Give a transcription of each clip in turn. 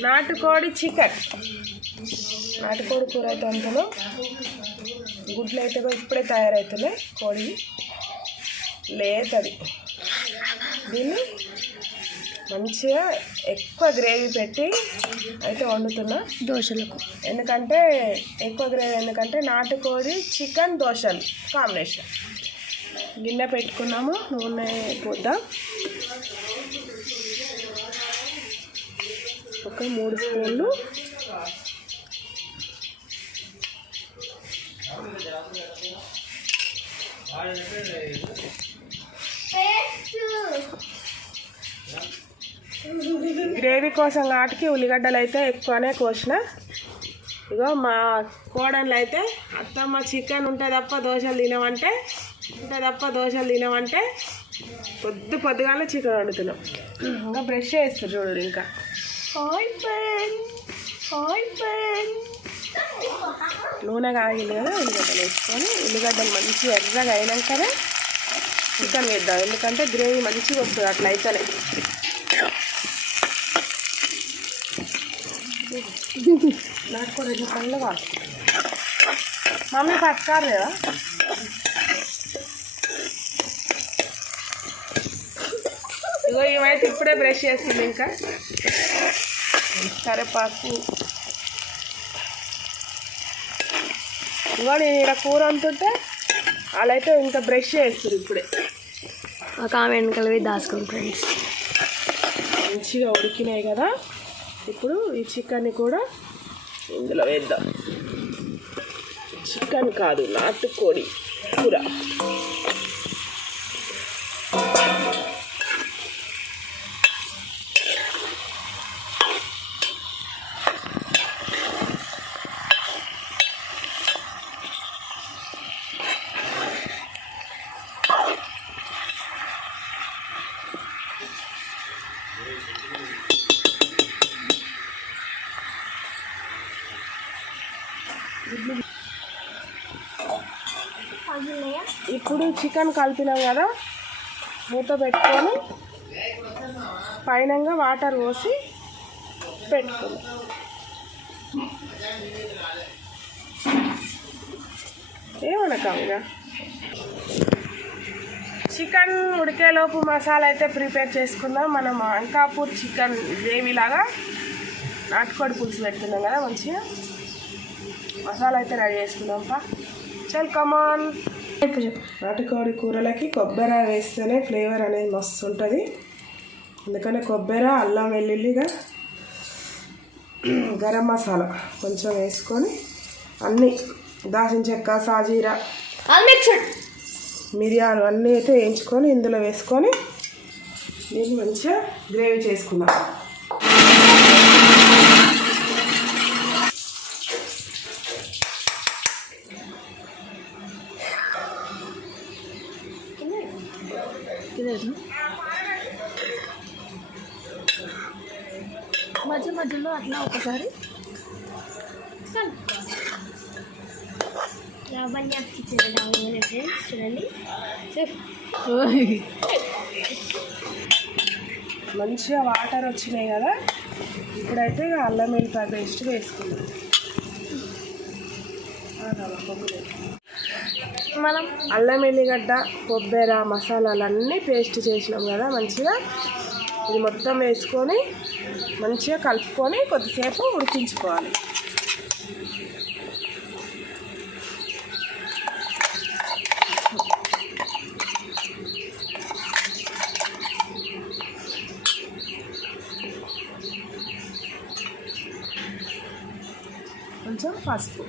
నాటుకోడి చికెన్. నాటుకోడి కూర అయితే అందులో. గుడ్లు అయితే ఇప్పుడే తయారవుతున్నాయి. కోడి లేతది. దీన్ని మంచిగా ఎక్కువ గ్రేవీ పెట్టి అయితే వండుతున్నా. దోశలకు. ఎందుకంటే ఎక్కువ గ్రేవీ ఎందుకంటే నాటుకోడి చికెన్ దోశలు కాంబినేషన్. గిన్నె పెట్టుకున్నాము. నూనె పోద్దాం. ఒక మూడు స్పూన్లు. గ్రేవీ కోసం కాటికి ఉల్లిగడ్డలు అయితే ఎక్కువనే కోసిన. ఇగో మా కోడళ్ళు అయితే అత్తమ్మ చికెన్ ఉంటే తప్ప దోశలు తినమంటే ఉంటే తప్ప దోశలు తినమంటే పొద్దు పొద్దుగానే చికెన్ వండుతున్నాం. ఇంకా బ్రష్ చేస్తారు చూడు ఇంకా. హాయ్ పెన్ హాయ్ పెన్ నూనె కాగింది కదా ఉల్లిగడ్డలు వేసుకొని ఉల్లిగడ్డలు మంచిగా ఎర్రగా అయినాకనే చికెన్ వేద్దాం. ఎందుకంటే గ్రేవీ మంచిగా వస్తుంది అట్లా అయితేనే. నాటుకోలేదు కాదు మమ్మీ పట్టుకారు లేదా? ఇగో ఇవైతే ఇప్పుడే బ్రష్ చేస్తుంది ఇంకా. కరేపాకు ఇగో నేను ఇక్కడ కూర అంటుంటే వాళ్ళైతే ఇంకా బ్రష్ చేస్తారు ఇప్పుడే. ఒక ఆమె వెనకాల పోయి దాచుకోండి ఫ్రెండ్స్ మంచిగా ఉడికినాయి కదా. ఇప్పుడు ఈ చికెన్ని కూడా ఇందులో వేద్దాం. చికెన్ కాదు నాటుకోడి కూర. ఇప్పుడు చికెన్ కలిపినాం కదా. మూత పెట్టుకొని పైనంగా వాటర్ పోసి పెట్టుకున్నాం ఏమనకంగా చికెన్ ఉడికేలోపు మసాలా అయితే ప్రిపేర్ చేసుకుందాం. మనం అంకాపూర్ చికెన్ గ్రేవీ లాగా నాటుకోడి పులుసు పెడుతున్నాం కదా మంచిగా. మసాలా అయితే రెడీ చేసుకుందాం పా. చల్ కమాన్ నాటుకోడి కూరలకి కొబ్బరి వేస్తేనే ఫ్లేవర్ అనేది మస్తు ఉంటుంది అందుకని కొబ్బరి అల్లం వెల్లుల్లిగా గరం మసాలా కొంచెం వేసుకొని అన్నీ దాచిన చెక్క సాజీరా మిరియాలు అన్నీ అయితే వేయించుకొని ఇందులో వేసుకొని దీన్ని మంచిగా గ్రేవీ చేసుకుందాం. మధ్య మధ్యలో అట్లా ఒకసారి. లావణ్య కిచెన్ రావాలి ఫ్రెండ్స్ చూడండి మంచిగా వాటర్ వచ్చినాయి కదా. ఇప్పుడైతే ఇక అల్లం వెల్లిపాయ పేస్ట్ వేసుకుందాం. మనం అల్లం ఎల్లిగడ్డ కొబ్బరి మసాలాలన్నీ పేస్ట్ చేసినాం కదా మంచిగా. ఇది మొత్తం వేసుకొని మంచిగా కలుపుకొని కొద్దిసేపు ఉడికించుకోవాలి. కొంచెం పసుపు.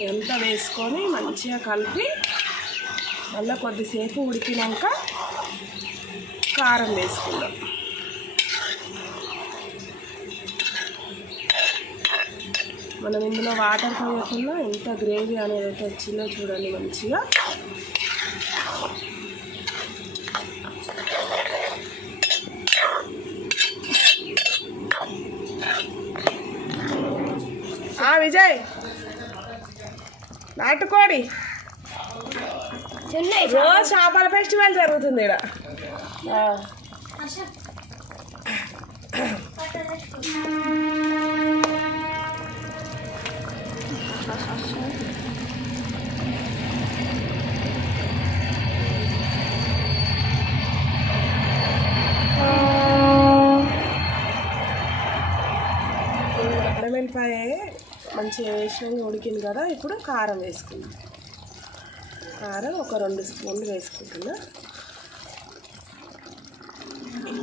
ఇదంతా వేసుకొని మంచిగా కలిపి మళ్ళీ కొద్దిసేపు ఉడికినాక కారం వేసుకుందాం. మనం ఇందులో వాటర్ పోయకుండా ఎంత గ్రేవీ అనేది అయితే వచ్చిందో చూడండి మంచిగా. విజయ్. నాటుకోడి. రోజు చేపల ఫెస్టివల్ జరుగుతుంది ఇక్కడ ఆ. అడమిల్పాయ మంచిగా వేసినాక ఉడికింది కదా ఇప్పుడు కారం వేసుకుందాం. కారం ఒక రెండు స్పూన్లు వేసుకుంటున్నా.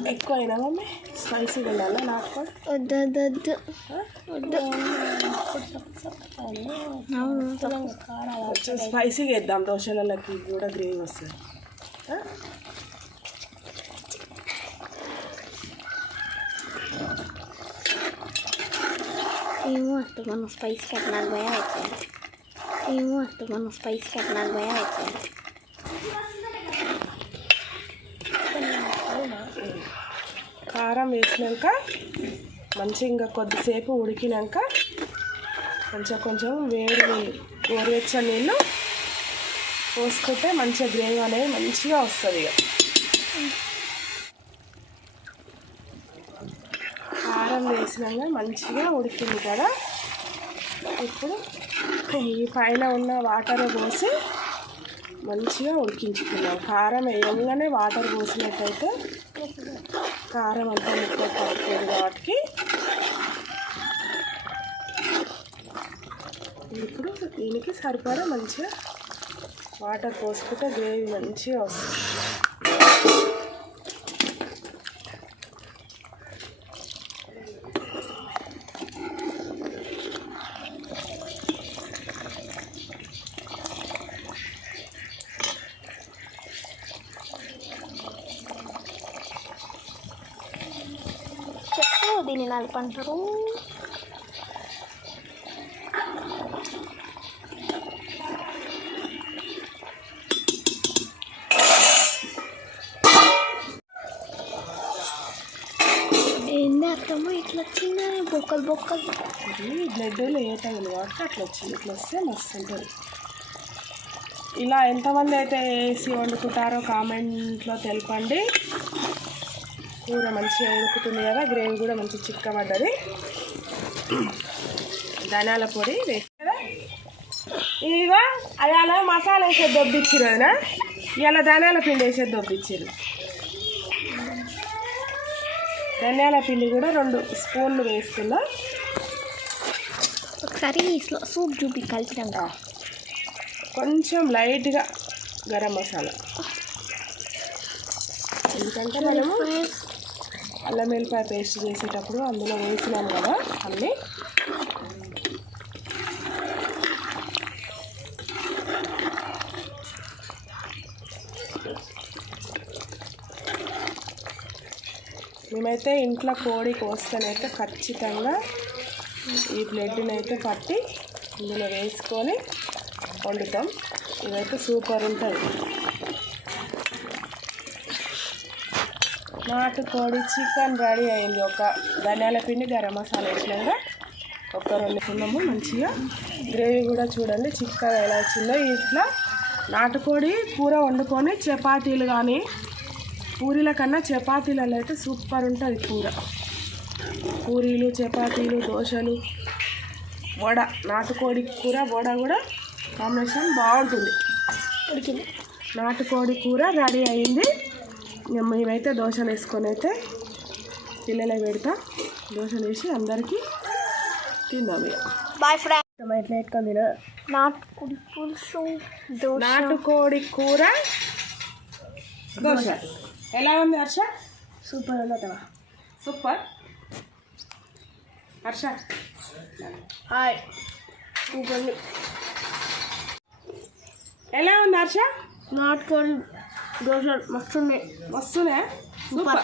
ఎక్కువ అయినా మమ్మీ? స్పైసీగా ఉండాలా నాకు కూడా? వద్దు స్పైసీగా వేద్దాం దోశలకి కూడా గ్రేవీ వస్తుంది. ఆ? ఏమో అత్త మనం స్పైస్ కట్టడానికి పోయా అయిపోయింది ఏమో అత్త మనం స్పైస్ voy a అయిపోయింది కారం వేసినాక మంచిగా ఇంకా కొద్దిసేపు ఉడికినాక కొంచెం కొంచెం వేడి నీళ్ళు గోరువెచ్చని నీళ్ళు పోసుకుంటే మంచిగా గ్రేవీ అనేది మంచిగా వస్తుంది ఇక కారం వేసినాక మంచిగా ఉడికింది కదా. ఇప్పుడు ఈ పైన ఉన్న వాటర్ పోసి మంచిగా ఉడికించుకున్నాం కారం వేయంగానే వాటర్ పోసినట్టయితే కారం అంతా ముక్క పడుతుంది కాబట్టి. ఇప్పుడు దీనికి సరిపడా మంచిగా వాటర్ పోసుకుంటే గ్రేవీ మంచిగా వస్తుంది చెప్పు దీన్ని నలపంటారు ఏంది అర్థమో ఇట్లా వచ్చింది? బొక్కలు బొక్కలు. బ్లడ్ లేట్ కాబట్టి అట్లా వచ్చింది. ఇట్లా వస్తే మస్తు ఉంటుంది. ఇలా ఎంతమంది అయితే వేసి వండుకుంటారో కామెంట్లో తెలపండి. కూర మంచిగా ఉడుకుతుంది కదా గ్రేవీ కూడా మంచి చిక్కబడ్డది. ధనియాల పొడి వేసి కదా. ఇదిగో అయాల మసాలా వేసేది దొబ్బిచ్చిరు వదినా ఇలా ధనియాల పిండి వేసేది దొబ్బిచ్చిరు. ధనియాల పిండి కూడా రెండు స్పూన్లు వేస్తున్నా. ఒకసారి సూప్ చూపి కలిసినాక కొంచెం లైట్గా గరం మసాలా. ఎందుకంటే మనము అల్లం వెల్లిపాయ పేస్ట్ చేసేటప్పుడు అందులో వేసినాం కదా అన్నీ. మేమైతే ఇంట్లో కోడి కోస్తేనైతే ఖచ్చితంగా ఈ బ్లడ్ని అయితే పట్టి ఇందులో వేసుకొని వండుతాం. ఇదైతే సూపర్ ఉంటుంది. నాటుకోడి చికెన్ రెడీ అయింది. ఒక ధనియాల పిండి గరం మసాలా వేసినాక ఒక రెండు తిన్నాము మంచిగా గ్రేవీ కూడా చూడండి చిక్కగా ఎలా వచ్చిందో. ఇట్లా నాటుకోడి కూర వండుకొని చపాతీలు కానీ పూరీల కన్నా చపాతీలలో అయితే సూపర్ ఉంటుంది కూర. పూరీలు చపాతీలు దోశలు వడ నాటుకోడి కూర వడ కూడా కాంబినేషన్ బాగుంటుంది. నాటుకోడి కూర రెడీ అయింది. మేమైతే దోశలు వేసుకొని అయితే పిల్లలకి పెడతా. దోశలు వేసి అందరికీ తిందాం ఇక. బాయ్ ఫ్రెండ్ ఎట్లా పెట్టుకొని తిన. నాటుకోడి పులుసు నాటుకోడి కూర దోశ. ఎలా ఉంది హర్ష? సూపర్ ఉన్నదా సూపర్. హర్ష. హాయ్ ఎలా ఉంది హర్ష? నాటుకోడి దోశ మస్తు ఉన్నాయి వస్తున్నాయా సూపర్